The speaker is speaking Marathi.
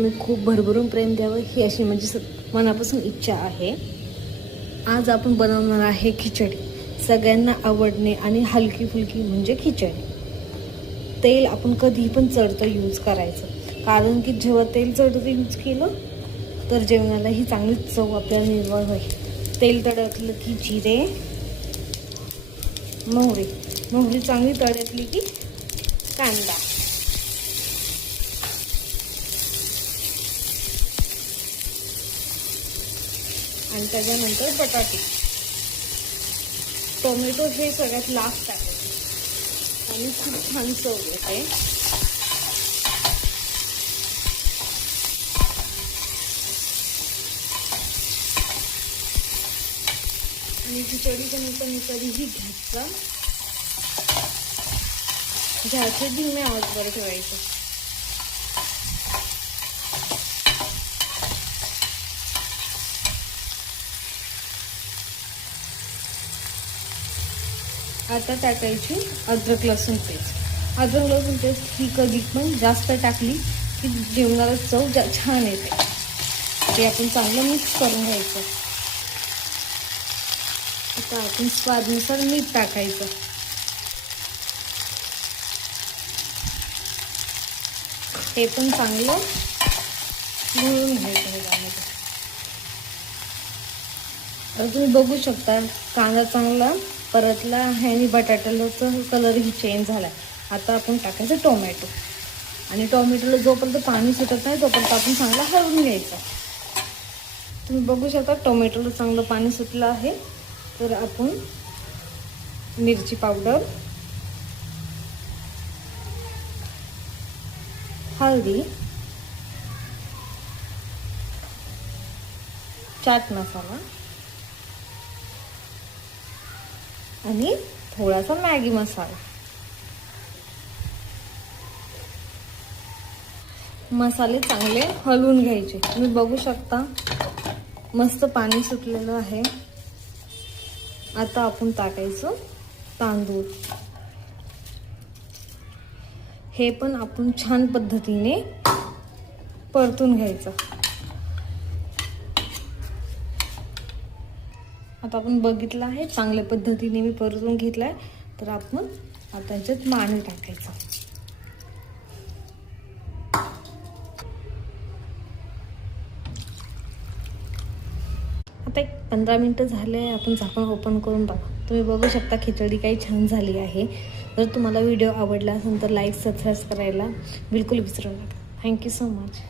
मी खूप भरभरून प्रेम द्यावं ही अशी माझी मनापासून इच्छा आहे. आज आपण बनवणार आहे खिचडी. सगळ्यांना आवडणे आणि हलकी फुलकी म्हणजे खिचडी. तेल आपण कधीही पण चढतं यूज करायचं, कारण की जेव्हा तेल चढतं यूज केलं तर जेवणाला ही चांगली चव आपल्याला निर्माण होईल. तेल तडकलं की जिरे, मोहरी चांगली तडकली की कांदा, आणि त्याच्यानंतर बटाटे, टोमॅटो हे सगळ्यात लास्ट टाकायचं आणि खूप छान चव येते. आणि खिचडीच्या नंतर मी कधीही घ्यायचे धीम्या आवाजावर ठेवायचं. आता टाकायची अद्रक लसूण पेस्ट. अद्रक लसूण पेस्ट ही कधी पण जास्त टाकली की जेवणाला चव छान येते. ते आपण चांगलं मिक्स करून घ्यायचं. आता आपण स्वादानुसार मीठ टाकायचं. हे पण चांगलं घुळून घ्यायचं ह्याच्यामध्ये. आता तुम्ही बघू शकता कांदा चांगला परतला आहे आणि बटाट्याचा कलरही चेंज झाला. आता आपण टाकायचं टोमॅटो, आणि टोमॅटोला जोपर्यंत पाणी सुटत नाही तोपर्यंत आपण चांगला हलवून घ्यायचं. तुम्ही बघू शकता टोमॅटोला चांगलं पाणी सुटलं आहे. तर आपण मिरची पावडर, हळदी, चाट मसाला आणि थोडासा मॅगी मसाला. मसाले चांगले हलवून घ्यायचे. तुम्ही बघू शकता मस्त पाणी सुटलेलं आहे. आता आपण टाकायचं तांदूळ. हे पण आपण छान पद्धतीने परतून घ्यायचं. आता आपण बघितलं आहे चांगल्या पद्धतीने मी परतून घेतलाय. तर आपण आता ह्याच्यात पाणी टाकायचं. आता 15 मिनिटं झाले. आपण झाकण ओपन करून बघा. तुम्ही बघू शकता खिचडी काही छान झाली आहे. जर तुम्हाला व्हिडिओ आवडला असेल तर लाईक सबस्क्राईब करायला बिलकुल विसरू नका. Thank you so much.